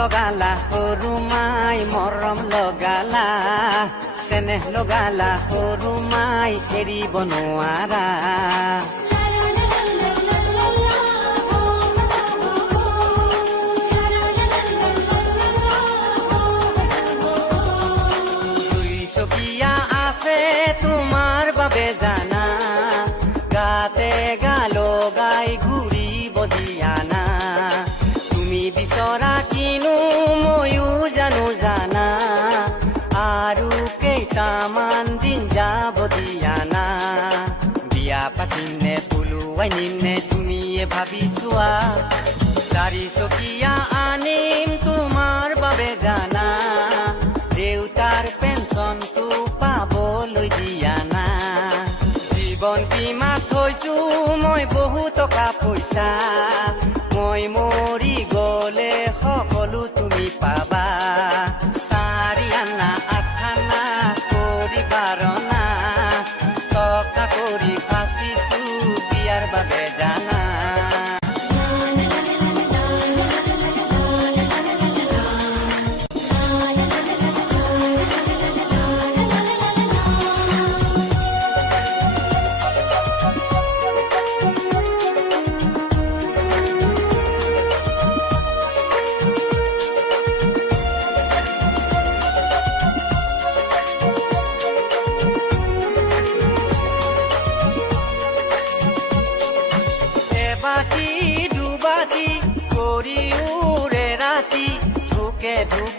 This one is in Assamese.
লগালা সৰু মাই মৰম লগালা চেনেহ লগালা সৰু মাই এৰিব নোৱাৰা চকিয়া আছে তোমাৰ বাবে জানা গাতে গা লগাই ঘূৰিব দিয়া না তুমি বিচৰা কিনো ময়ো জানো জানা আৰু কেইটামান দিন যাব দিয়া না বিয়া পাতিম নে পলুৱাই নিম নে তুমিয়ে ভাবি চোৱা চাৰিচকীয়া আনিম তোমাৰ বাবে জানা দেউতাৰ পেঞ্চনটো পাবলৈ দিয়া না জীৱন বীমাত থৈছো মই বহু টকা পইচা মই মৰি গলে সকলো তুমি পাবা চাৰি আনা আঠ আনা কৰি বাৰনা টকা কৰি ফাঁচিছো বিয়াৰ বাবে জানা বাতি দুবাতি কৰি উৰে ৰাতি ঢুকে ঢুকে